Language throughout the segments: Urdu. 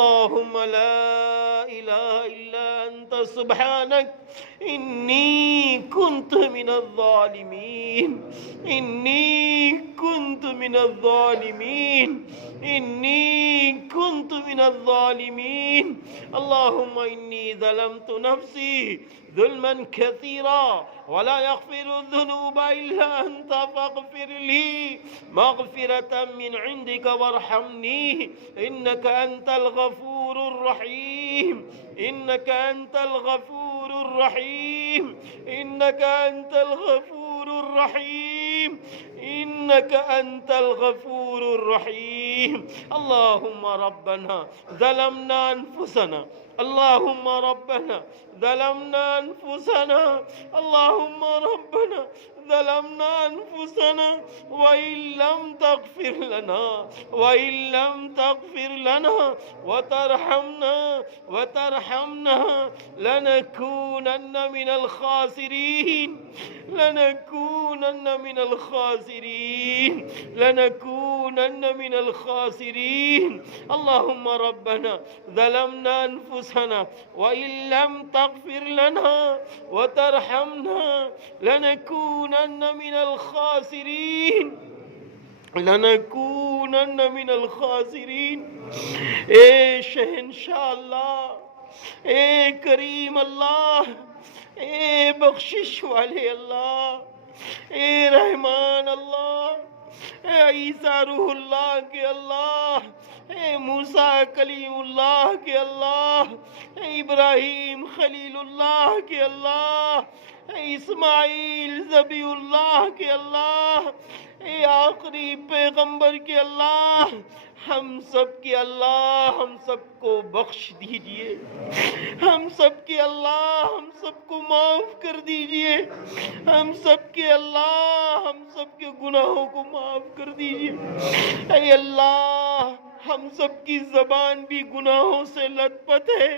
اللهم لا إله إلا أنت سبحانك إني كنت من الظالمين إني كنت من الظالمين إني كنت من الظالمين اللهم إني ظلمت نفسي ظلما كثيرا ولا يغفر الذنوب إلا أنت فاغفر لي مغفرة من عندك وارحمني إنك أنت الغفور الرحيم إنك أنت الغفور الرحيم إنك أنت الغفور الرحيم إنك أنت الغفور الرحيم اللهم ربنا ظلمنا أنفسنا اللهم ربنا ظلمنا أنفسنا اللهم ربنا ظلمنا أنفسنا وإن لم تغفر لنا وإن لم تغفر لنا وترحمنا لنكونن من الخاسرين لنكونن من الخاسرين لنكونن من الخاسرين اللهم ربنا ظلمنا أنفسنا وإن لم تغفر لنا وترحمنا لنكونن من الخاسرين لنكونن من الخاسرين اے شہنشاہ اللہ، اے کریم اللہ، اے بخشش والے اللہ، اے رحمان اللہ، اے عیسیٰ روح اللہ کے اللہ، اے موسیٰ کلیم اللہ کے اللہ، اے ابراہیم خلیل اللہ کے اللہ، اے اسماعیل ذبیح اللہ کے اللہ، اے آخری پیغمبر کے اللہ، ہم سب کے اللہ ہم سب کو بخش دیجئے، ہم سب کے اللہ ہم سب کو معاف کر دیجئے، ہم سب کے اللہ ہم سب کے گناہوں کو معاف کر دیجئے۔ اے اللہ ہم سب کی زبان بھی گناہوں سے لت پت ہے،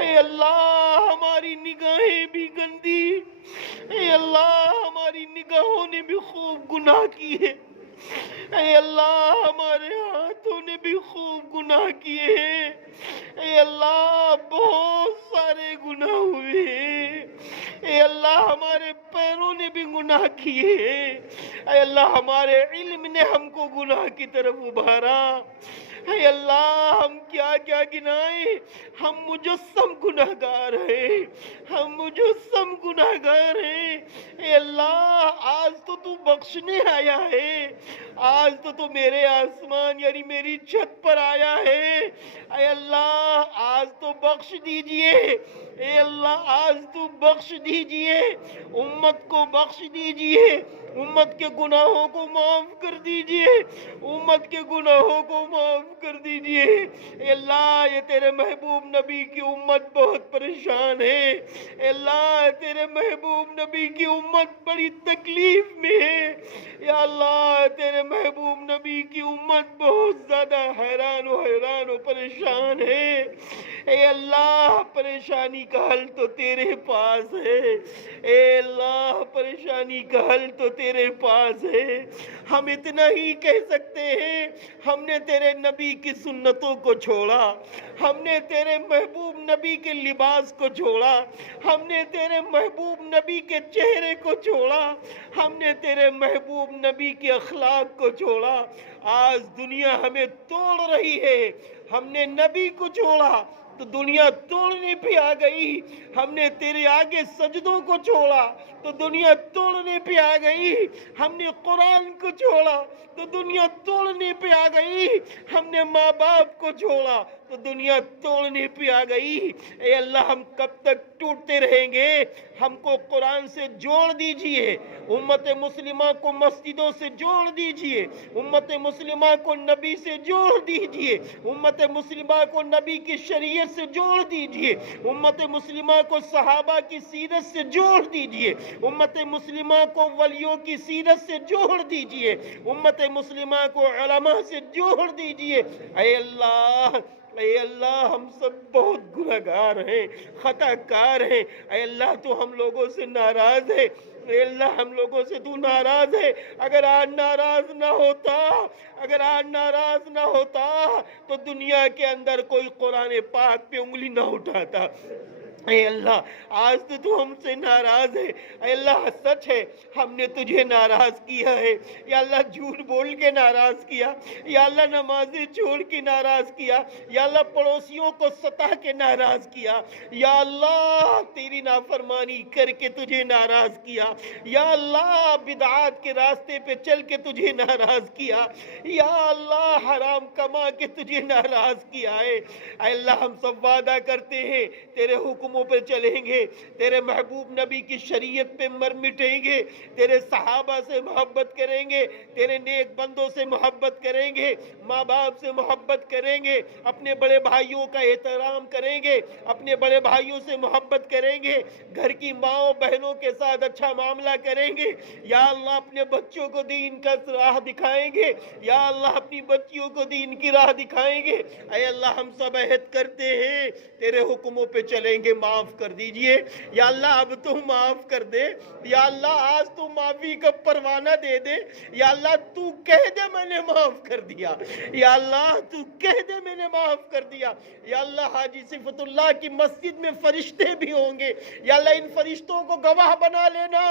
اے اللہ ہماری نگاہیں بھی گندی، اے اللہ ہماری نگاہوں نے بھی خوب گناہ کی ہے، اے اللہ ہمارے ہاتھوں نے بھی خوب گناہ کیے ہیں، اے اللہ بہت سارے گناہ ہوئے ہیں، اے اللہ ہمارے پیروں نے بھی گناہ کیے ہیں، اے اللہ ہمارے علم نے ہم کو گناہ کی طرف ابھارا، اے اللہ ہم کیا کیا گنائیں، ہم مجسم گناہگار ہیں، ہم مجسم گناہگار ہیں، اے اللہ آج تو بخشنے آیا ہے، آج تو میرے آسمان یعنی میری چھت پر آیا ہے، اے اللہ آج تو بخش دیجئے، اے اللہ آج تو بخش دیجئے، امت کو بخش دیجئے، امت کے گناہوں کو معاف کر دیجئے، امت کے گناہوں کو معاف کر دیجئے۔ اے اللہ یہ تیرے محبوب نبی کی امت بہت پریشان ہے، اے اللہ تیرے محبوب نبی کی امت بڑی تکلیف میں ہے، یا اللہ تیرے محبوب نبی کی امت بہت زیادہ حیران و پریشان ہے، اے اللہ پریشانی کا حل تو تیرے پاس ہے، اے اللہ پریشانی کا حل تو تیرے پاس ہے۔ ہم اتنا ہی کہہ سکتے ہیں، ہم نے تیرے نبی کی سنتوں کو چھوڑا، ہم نے تیرے محبوب نبی کے لباس کو چھوڑا، ہم نے تیرے محبوب نبی کے چہرے کو چھوڑا، ہم نے تیرے محبوب نبی کے اخلاق کو چھوڑا، آج دنیا ہمیں توڑ رہی ہے، ہم نے نبی کو چھوڑا تو دنیا توڑنے پہ آ گئی، ہم نے تیرے آگے سجدوں کو چھوڑا تو دنیا توڑنے پہ آ گئی، ہم نے قرآن کو چھوڑا تو دنیا توڑنے پہ آ گئی، ہم نے ماں باپ کو چھوڑا تو دنیا توڑنے پہ آ گئی۔ اے اللہ ہم کب تک ٹوٹتے رہیں گے؟ ہم کو قرآن سے جوڑ دیجئے، امت مسلمہ کو مسجدوں سے جوڑ دیجئے، امت مسلمہ کو نبی سے جوڑ دیجئے، امت مسلمہ کو نبی کی شریعت سے جوڑ دیجئے، امت مسلمہ کو صحابہ کی سیرت سے جوڑ دیجئے، امت مسلمہ کو ولیوں کی سیرت سے جوڑ دیجئے، امت مسلمہ کو علماء سے جوڑ دیجئے۔ اے اللہ اے اللہ ہم سب بہت گناہگار ہیں، خطا کار ہیں، اے اللہ تو ہم لوگوں سے ناراض ہے، اے اللہ ہم لوگوں سے تو ناراض ہے، اگر آج ناراض نہ ہوتا، اگر آج ناراض نہ ہوتا تو دنیا کے اندر کوئی قرآن پاک پہ انگلی نہ اٹھاتا۔ اے اللہ آج تو ہم سے ناراض ہے، اے اللہ سچ ہے ہم نے تجھے ناراض کیا ہے، یا اللہ جھوٹ بول کے ناراض کیا، یا اللہ نمازیں چھوڑ کے ناراض کیا، یا اللہ پڑوسیوں کو ستا کے ناراض کیا، یا اللہ تیری نافرمانی کر کے تجھے ناراض کیا، یا اللہ بدعات کے راستے پہ چل کے تجھے ناراض کیا، یا اللہ حرام کما کے تجھے ناراض کیا ہے۔ اے اللہ ہم سب وعدہ کرتے ہیں تیرے حکموں پہ چلیں گے، تیرے محبوب نبی کی شریعت پہ مر مٹیں گے، تیرے صحابہ سے محبت کریں گے، تیرے نیک بندوں سے محبت کریں گے، ماں باپ سے محبت کریں گے، اپنے بڑے بھائیوں کا احترام کریں گے، اپنے بڑے بھائیوں سے محبت کریں گے، گھر کی ماں بہنوں کے ساتھ اچھا معاملہ کریں گے، یا اللہ اپنے بچوں کو دین کا راہ دکھائیں گے، یا اللہ اپنی بچیوں کو دین کی راہ دکھائیں گے۔ اے اللہ ہم سب عہد کرتے ہیں تیرے حکموں پہ چلیں گے، معاف کر دیجئے یا اللہ، اب تو معاف کر دے یا اللہ، آج تو معافی کا پروانہ دے دے یا اللہ، تو کہہ دے میں نے معاف کر دیا، یا اللہ تو کہہ دے میں نے معاف کر دیا، یا اللہ حاجی صفت اللہ کی مسجد میں فرشتے بھی ہوں گے، یا اللہ ان فرشتوں کو گواہ بنا لینا،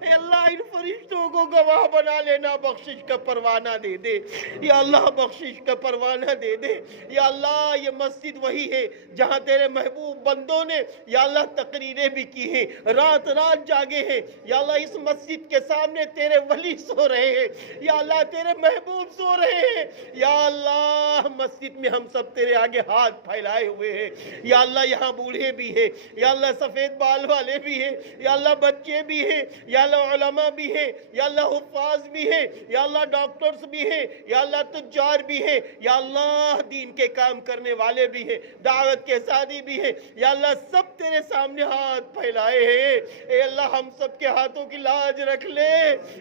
اے اللہ ان فرشتوں کو گواہ بنا لینا، بخشش کا پروانہ دے دے یا اللہ، بخشش کا پروانہ دے دے یا اللہ۔ یہ مسجد وہی ہے جہاں تیرے محبوب بندوں نے یا اللہ تقریریں بھی کی ہیں، رات رات جاگے ہیں، یا اللہ اس مسجد کے سامنے تیرے ولی سو رہے ہیں، یا اللہ تیرے محبوب سو رہے ہیں، یا اللہ مسجد میں ہم سب تیرے آگے ہاتھ پھیلائے ہوئے ہیں، یا اللہ یہاں بوڑھے بھی ہیں، یا اللہ سفید بال والے بھی ہیں، یا اللہ بچے بھی ہیں، یا اللہ علماء بھی ہیں، یا اللہ حفاظ بھی ہیں، یا اللہ ڈاکٹرز بھی ہیں، یا اللہ تجار بھی ہیں، یا اللہ دین کے کام کرنے والے بھی ہیں، دعوت کے ساتھی بھی ہیں، یا اللہ سب تیرے سامنے ہاتھ پھیلائے ہیں۔ اے اللہ ہم سب کے ہاتھوں کی لاج رکھ لے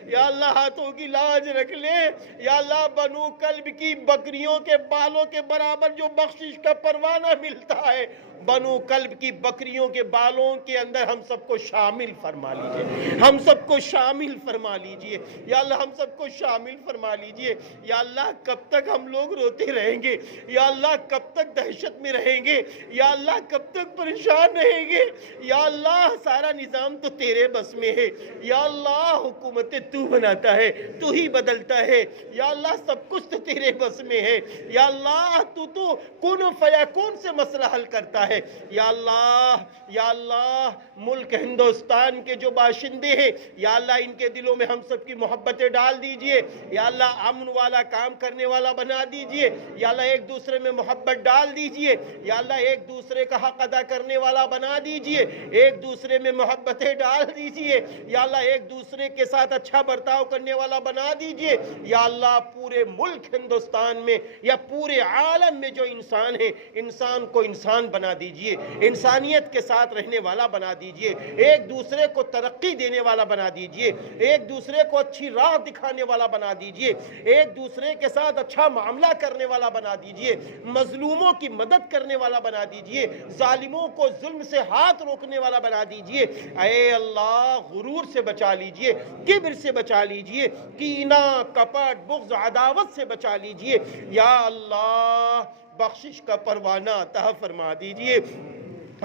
یا اللہ، ہاتھوں کی لاج رکھ لے یا اللہ، بنو کلب کی بکریوں کے بالوں کے برابر جو بخشش کا پروانہ ملتا ہے، بنو کلب کی بکریوں کے بالوں کے اندر ہم سب کو شامل فرما لیجئے، ہم سب کو شامل فرما لیجئے یا اللہ، ہم سب کو شامل فرما لیجئے یا اللہ۔ کب تک ہم لوگ روتے رہیں گے یا اللہ، کب تک دہشت میں رہیں گے یا اللہ، کب تک پریشان رہیں گے یا اللہ، سارا نظام تو تیرے بس میں ہے یا اللہ، حکومتیں تو بناتا ہے، تو ہی بدلتا ہے یا اللہ، سب کچھ تو تیرے بس میں ہے یا اللہ، تو کون و فیکون سے مسئلہ حل کرتا ہے یا اللہ۔ یا اللہ ملک ہندوستان کے جو باشندے ہیں یا اللہ، ان کے دلوں میں ہم سب کی محبتیں ڈال دیجئے یا اللہ، امن والا کام کرنے والا بنا دیجئے یا اللہ، ایک دوسرے میں محبت ڈال دیجئے یا اللہ، ایک دوسرے کا حق ادا کرنے والا بنا دیجئے، ایک دوسرے میں محبتیں ڈال دیجئے یا اللہ، ایک دوسرے کے ساتھ اچھا برتاؤ کرنے والا بنا دیجئے یا اللہ۔ پورے ملک ہندوستان میں یا پورے عالم میں جو انسان ہے، انسان کو انسان بنا دیجئے، انسانیت کے ساتھ رہنے والا بنا دیجئے، ایک دوسرے کو ترقی دینے والا بنا دیجئے، ایک دوسرے کو اچھی راہ دکھانے والا بنا دیجئے، ایک دوسرے کے ساتھ اچھا معاملہ کرنے والا بنا دیجئے، مظلوموں کی مدد کرنے والا بنا دیجئے، ظالموں کو ظلم سے ہاتھ روکنے والا بنا دیجئے۔ اے اللہ غرور سے بچا لیجئے، کبر سے بچا لیجئے، کینہ کپٹ بغض عداوت سے بچا لیجئے یا اللہ۔ بخشش کا پروانہ عطا فرما دیجئے۔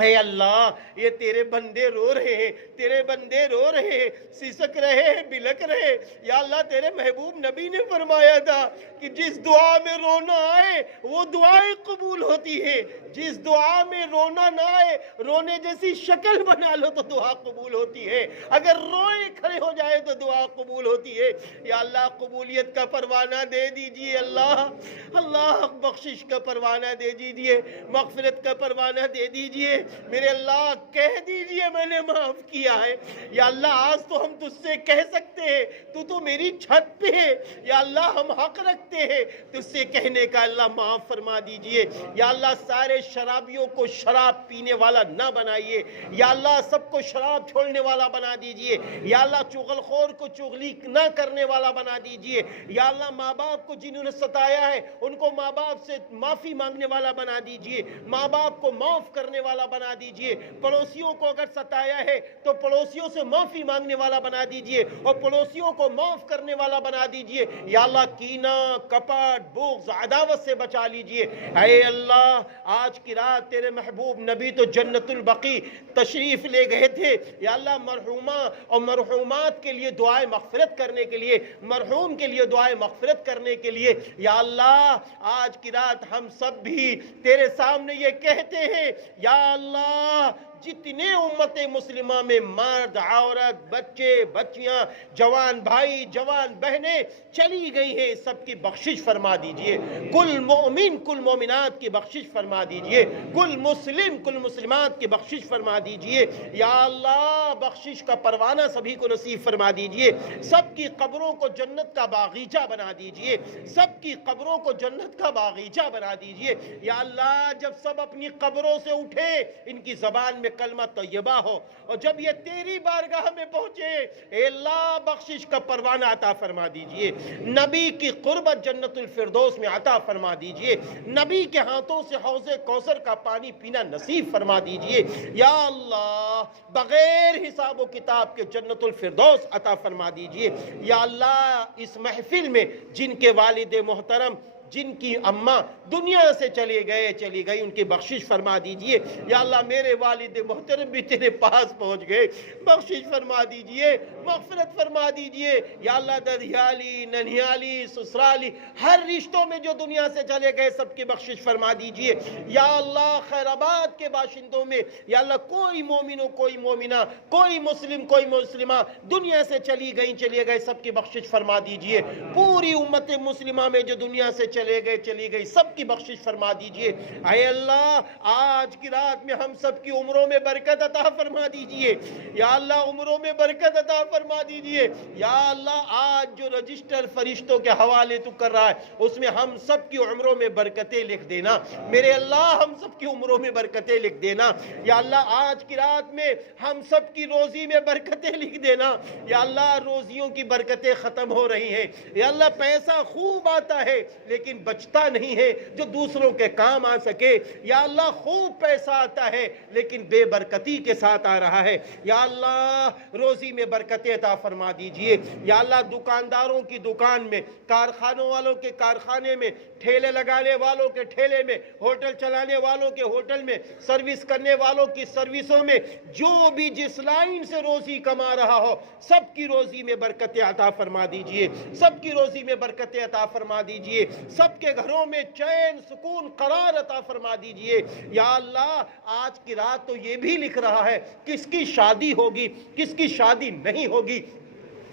اے اللہ یہ تیرے بندے رو رہے ہیں، تیرے بندے رو رہے ہیں، سسک رہے ہیں، بلک رہے ہیں یا اللہ۔ تیرے محبوب نبی نے فرمایا تھا کہ جس دعا میں رونا آئے وہ دعائیں قبول ہوتی ہے، جس دعا میں رونا نہ آئے، رونے جیسی شکل بنا لو تو دعا قبول ہوتی ہے، اگر روئے کھڑے ہو جائے تو دعا قبول ہوتی ہے یا اللہ۔ قبولیت کا پروانہ دے دیجئے اللہ، اللہ بخشش کا پروانہ دے دیجئے، مغفرت کا پروانہ دے دیجئے میرے اللہ۔ کہہ دیجئے میں نے معاف کیا ہے یا اللہ۔ آج تو ہم تجھ سے کہہ سکتے ہیں، تو میری چھت پہ ہے یا اللہ، ہم حق رکھتے ہیں تجھ سے کہنے کا، اللہ معاف فرما دیجئے یا اللہ۔ سارے شرابیوں کو شراب پینے والا نہ بنائیے یا اللہ، سب کو شراب چھوڑنے والا بنا دیجئے یا اللہ۔ چغل خور کو چغلی نہ کرنے والا بنا دیجئے یا اللہ۔ ماں باپ کو جنہوں نے ستایا ہے ان کو ماں باپ سے معافی مانگنے والا بنا دیجئے، ماں باپ کو معاف کرنے والا بنا دیجئے، پڑوسیوں کو اگر ستایا ہے تو پڑوسیوں سے معافی مانگنے والا بنا دیجئے اور پڑوسیوں کو معاف کرنے والا بنا دیجئے۔ یا اللہ کینہ، کپٹ، بغض، عداوت سے بچا لیجئے۔ اے اللہ آج کی رات تیرے محبوب نبی تو جنت البقیع تشریف لے گئے تھے، یا اللہ مرحومہ اور مرحومات کے لیے دعائیں مغفرت کرنے کے لیے، مرحوم کے لیے دعائیں مغفرت کرنے کے لیے، یا اللہ آج کی رات ہم سب بھی تیرے سامنے یہ کہتے ہیں، یا اللہ جتنے امت مسلمہ میں مرد، عورت، بچے، بچیاں، جوان بھائی، جوان بہنیں چلی گئی ہیں، سب کی بخشش فرما دیجئے، کل مومن کل مومنات کی بخشش فرما دیجئے، کل مسلم کل مسلمات کی بخشش فرما دیجئے، یا اللہ بخشش کا پروانہ سبھی کو نصیب فرما دیجئے، سب کی قبروں کو جنت کا باغیچہ بنا دیجئے، سب کی قبروں کو جنت کا باغیچہ بنا دیجئے، یا اللہ جب سب اپنی قبروں سے اٹھے ان کی زبان میں کلمہ طیبہ ہو، اور جب یہ تیری بارگاہ میں پہنچے اے اللہ بخشش کا پروانہ عطا فرما دیجئے، نبی کی قربت جنت الفردوس میں عطا فرما دیجئے، نبی کے ہاتھوں سے حوض کوثر کا پانی پینا نصیب فرما دیجئے، یا اللہ بغیر حساب و کتاب کے جنت الفردوس عطا فرما دیجئے، یا اللہ اس محفل میں جن کے والد محترم، جن کی اماں دنیا سے چلی گئی ان کی بخشش فرما دیجئے، یا اللہ میرے والد محترم بھی تیرے پاس پہنچ گئے، بخشش فرما دیجئے، مغفرت فرما دیجئے، یا اللہ ددیالی، ننیالی، سسرالی ہر رشتوں میں جو دنیا سے چلے گئے سب کی بخشش فرما دیجئے، یا اللہ خیر آباد کے باشندوں میں یا اللہ کوئی مومن و کوئی مومنہ، کوئی مسلم کوئی مسلمہ دنیا سے چلی گئی سب کی بخشش فرما دیجئے، پوری امت مسلمہ میں جو دنیا سے چلی گئی سب کی بخشش فرما دیجئے، اے اللہ آج کی رات میں ہم سب کی عمروں میں برکت عطا فرما دیجئے، یا اللہ عمروں میں برکت عطا فرما دیجئے، یا اللہ آج جو رجسٹر فرشتوں کے حوالے تو کر رہا ہے اس میں ہم سب کی عمروں میں برکتیں لکھ دینا، میرے اللہ ہم سب کی عمروں میں برکتیں لکھ دینا، یا اللہ آج کی رات میں ہم سب کی روزی میں برکتیں لکھ دینا، یا اللہ روزیوں کی برکتیں ختم ہو رہی ہیں، یا اللہ پیسہ خوب آتا ہے لیکن بچتا نہیں ہے جو دوسروں کے کام آ سکے، یا اللہ خوب پیسہ آتا ہے لیکن بے برکتی کے ساتھ آ رہا ہے، یا اللہ روزی میں برکتیں عطا فرما دیجئے، یا اللہ دکانداروں کی دکان میں، کارخانوں والوں کے کارخانے میں، ٹھیلے لگانے والوں کے ٹھیلے میں، ہوٹل چلانے والوں کے ہوٹل میں، سروس کرنے والوں کی سروسوں میں، جو بھی جس لائن سے روزی کما رہا ہو سب کی روزی میں برکتیں عطا فرما دیجئے، سب کی روزی میں برکتیں عطا فرما دیجئے، سب کے گھروں میں چین سکون قرار عطا فرما دیجئے، یا اللہ آج کی رات تو یہ بھی لکھ رہا ہے کس کی شادی ہوگی کس کی شادی نہیں ہوگی،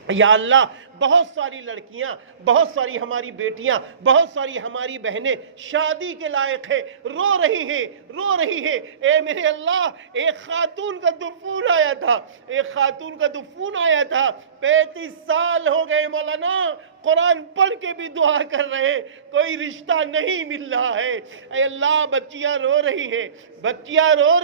یا اللہ بہت ساری لڑکیاں، بہت ساری ہماری بیٹیاں، بہت ساری ہماری بہنیں شادی کے لائق ہیں، رو رہی ہیں، اے میرے اللہ ایک خاتون کا دفون آیا تھا 35 سال ہو گئے مولانا، قرآن پڑھ کے بھی دعا کر رہے، کوئی رشتہ نہیں مل رہا ہے، اے اللہ بچیاں رو رہی ہیں، بیٹیاں رو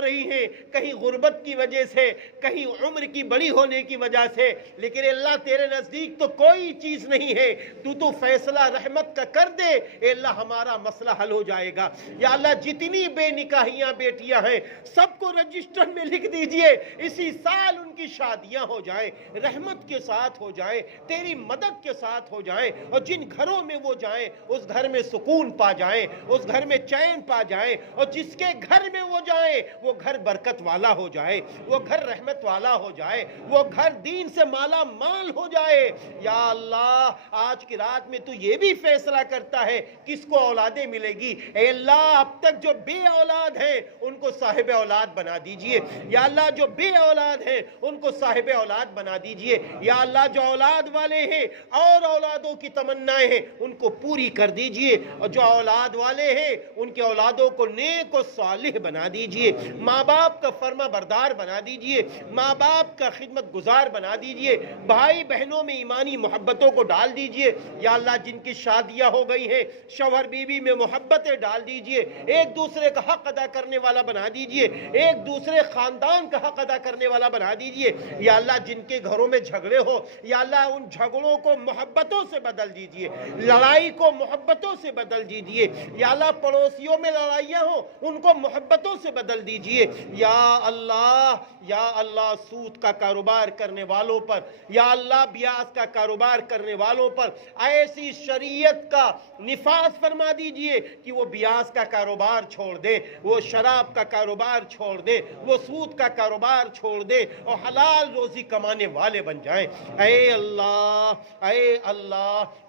رہی ہیں، کہیں غربت کی وجہ سے، کہیں عمر کی بڑی ہونے کی وجہ سے، لیکن اللہ تیرے نزدیک تو کوئی چیز نہیں ہے، تو فیصلہ رحمت کا کر دے، اے اللہ ہمارا مسئلہ حل ہو جائے گا، یا اللہ جتنی بے نکاحیاں بیٹیاں ہیں سب کو رجسٹر میں لکھ دیجئے، اسی سال ان کی شادیاں ہو جائیں، رحمت کے ساتھ ہو جائیں، تیری مدد کے ساتھ ہو جائیں، اور جن گھروں میں وہ جائیں اس گھر میں سکون پا جائیں، اس گھر میں چین پا جائیں، اور جس کے گھر میں وہ جائیں وہ گھر برکت والا ہو جائے، وہ گھر رحمت والا ہو جائے، وہ گھر دین سے مالا مال ہو جائے، یا اللہ آج کی رات میں تو یہ بھی فیصلہ کرتا ہے کس کو اولادیں ملے گی، اے اللہ اب تک جو بے اولاد ہیں ان کو صاحب اولاد بنا دیجئے، یا اللہ جو بے اولاد ہیں ان کو صاحب اولاد بنا دیجئے، یا اللہ جو اولاد والے ہیں اور اولادوں کی تمنائیں ہیں ان کو پوری کر دیجئے، اور جو اولاد والے ہیں ان کے اولادوں کو نیک و صالح بنا دیجئے، ماں باپ کا فرما بردار بنا دیجئے، ماں باپ کا خدمت گزار بنا دیجئے، بھائی بہنوں میں ایمانی محبتوں کو ڈال دیجئے، یا اللہ جن کی شادیاں ہو گئی ہیں شوہر بیوی میں محبتیں ڈال دیجئے، ایک دوسرے کا حق ادا کرنے والا بنا دیجئے، ایک دوسرے خاندان کا حق ادا کرنے والا بنا دیجئے، یا اللہ جن کے گھروں میں جھگڑے ہو یا اللہ ان جھگڑوں کو محبتوں سے بدل دیجئے، لڑائی کو محبتوں سے بدل دیجئے، یا اللہ پڑوسیوں میں لڑائیاں ہوں ان کو محبتوں سے بدل دیجئے، یا اللہ سود کا کاروبار کرنے والوں پر، یا اللہ بیاس کا کاروبار کرنے والوں پر ایسی شریعت کا نفاذ فرما دیجئے کہ وہ بیاس کا کاروبار چھوڑ دے، وہ شراب کا کاروبار چھوڑ دے، وہ سود کا کاروبار چھوڑ دے اور حلال روزی کمانے والے بن جائیں۔ اے اللہ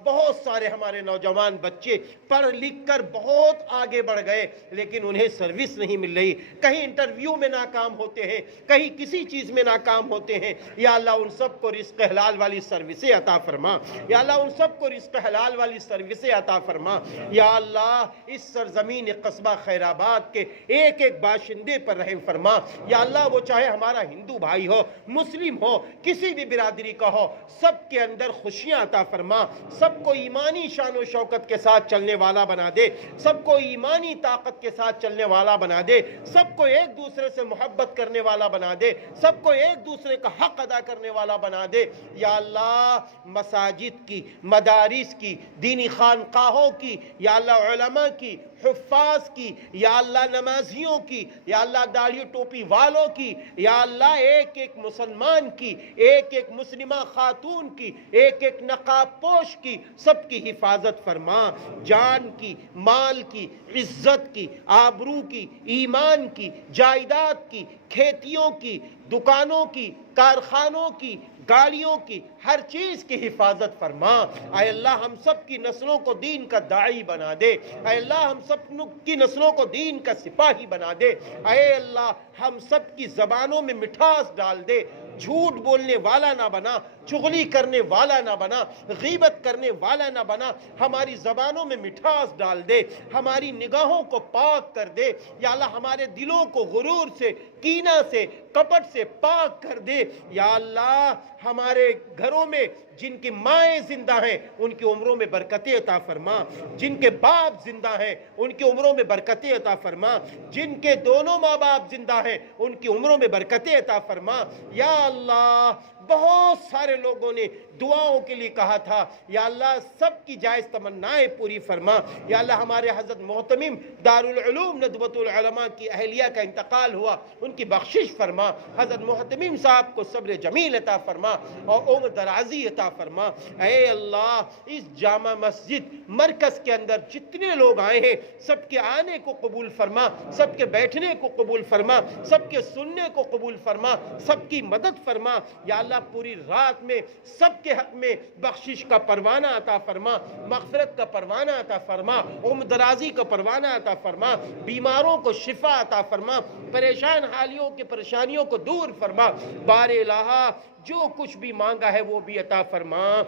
بہت سارے ہمارے نوجوان بچے پڑھ لکھ کر بہت آگے بڑھ گئے لیکن انہیں سروس نہیں مل رہی، کہیں انٹرویو میں ناکام ہوتے ہیں، کہیں کسی چیز میں ناکام ہوتے ہیں۔ یا اللہ ان سب کو رزق حلال والی سروسیں عطا فرما، یا اللہ ان سب کو رزق حلال والی سروسیں عطا فرما۔ یا اللہ اس سرزمین قصبہ خیر آباد کے ایک ایک باشندے پر رحم فرما۔ یا اللہ وہ چاہے ہمارا ہندو بھائی ہو، مسلم ہو، کسی بھی برادری کا ہو، سب کے اندر خوشیاں عطا فرما، سب کو ایمانی شان و شوکت کے ساتھ چلنے والا بنا دے، سب کو ایمانی طاقت کے ساتھ چلنے والا بنا دے، سب کو ایک دوسرے سے محبت کرنے والا بنا دے، سب کو ایک دوسرے کا حق ادا کرنے والا بنا دے۔ یا اللہ مساجد کی، مدارس کی، دینی خانقاہوں کی، یا اللہ علماء کی، حفاظ کی، یا اللہ نمازیوں کی، یا اللہ داڑھی ٹوپی والوں کی، یا اللہ ایک ایک مسلمان کی، ایک ایک مسلمہ خاتون کی، ایک ایک نقاب پوش کی، سب کی حفاظت فرما، جان کی، مال کی، عزت کی، آبرو کی، ایمان کی، جائیداد کی، کھیتیوں کی، دکانوں کی، کارخانوں کی، گاڑیوں کی، ہر چیز کی حفاظت فرما۔ اے اللہ ہم سب کی نسلوں کو دین کا داعی بنا دے، اے اللہ ہم سب کی نسلوں کو دین کا سپاہی بنا دے، اے اللہ ہم سب کی زبانوں میں مٹھاس ڈال دے، جھوٹ بولنے والا نہ بنا، چغلی کرنے والا نہ بنا، غیبت کرنے والا نہ بنا، ہماری زبانوں میں مٹھاس ڈال دے، ہماری نگاہوں کو پاک کر دے، یا اللہ ہمارے دلوں کو غرور سے، کینہ سے، کپٹ سے پاک کر دے۔ یا اللہ ہمارے گھروں میں جن کی مائیں زندہ ہیں ان کی عمروں میں برکتیں عطا فرما، جن کے باپ زندہ ہیں ان کی عمروں میں برکتیں عطا فرما، جن کے دونوں ماں باپ زندہ ہیں ان کی عمروں میں برکتیں عطا فرما۔ یا اللہ بہت سارے لوگوں نے دعاؤں کے لیے کہا تھا، یا اللہ سب کی جائز تمنائیں پوری فرما۔ یا اللہ ہمارے حضرت محتمم دارالعلوم ندوۃ العلماء کی اہلیہ کا انتقال ہوا، ان کی بخشش فرما، حضرت محتمم صاحب کو صبر جمیل عطا فرما اور عمر درازی عطا فرما۔ اے اللہ اس جامع مسجد مرکز کے اندر جتنے لوگ آئے ہیں سب کے آنے کو قبول فرما، سب کے بیٹھنے کو قبول فرما، سب کے سننے کو قبول فرما، سب کی مدد فرما۔ یا اللہ پوری رات میں سب کے حق میں بخشش کا پروانہ عطا فرما، مغفرت کا پروانہ عطا فرما، عمر درازی کا پروانہ عطا فرما، بیماروں کو شفا عطا فرما، پریشان حالیوں کی پریشانیوں کو دور فرما۔ بار الہ جو کچھ بھی مانگا ہے وہ بھی عطا فرما،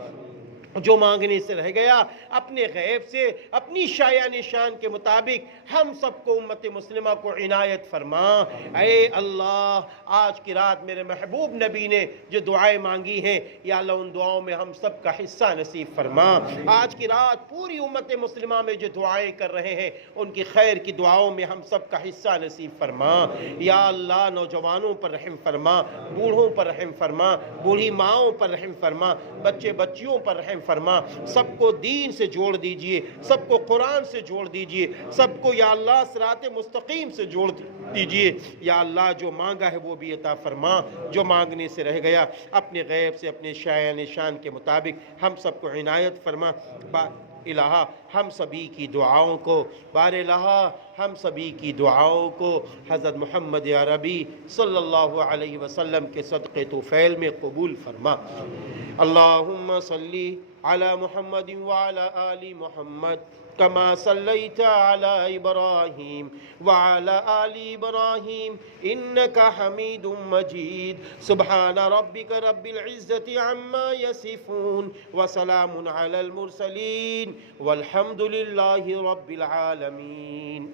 جو مانگنے سے رہ گیا اپنے غیب سے اپنی شایان شان کے مطابق ہم سب کو امت مسلمہ کو عنایت فرما۔ اے اللہ آج کی رات میرے محبوب نبی نے جو دعائیں مانگی ہیں یا اللہ ان دعاؤں میں ہم سب کا حصہ نصیب فرما۔ آج کی رات پوری امت مسلمہ میں جو دعائیں کر رہے ہیں ان کی خیر کی دعاؤں میں ہم سب کا حصہ نصیب فرما۔ یا اللہ نوجوانوں پر رحم فرما، بوڑھوں پر رحم فرما، بوڑھی ماؤں پر رحم فرما، بچے بچیوں پر رحم فرما، سب کو دین سے جوڑ دیجئے، سب کو قرآن سے جوڑ دیجئے، سب کو یا اللہ صراط مستقیم سے جوڑ دیجئے۔ یا اللہ جو مانگا ہے وہ بھی عطا فرما، جو مانگنے سے رہ گیا اپنے غیب سے اپنے شایان شان کے مطابق ہم سب کو عنایت فرما۔ الہ ہم سبھی کی دعاؤں کو، بار الہ ہم سبھی کی دعاؤں کو حضرت محمد عربی صلی اللہ علیہ وسلم کے صدقے طفیل میں قبول فرما۔ اللہم صلی علی محمد وعلی آل محمد كما صليت على إبراهيم وعلى آل إبراهيم إنك حميد مجيد سبحان ربك رب العزة عما يصفون وسلام على المرسلين والحمد لله رب العالمين۔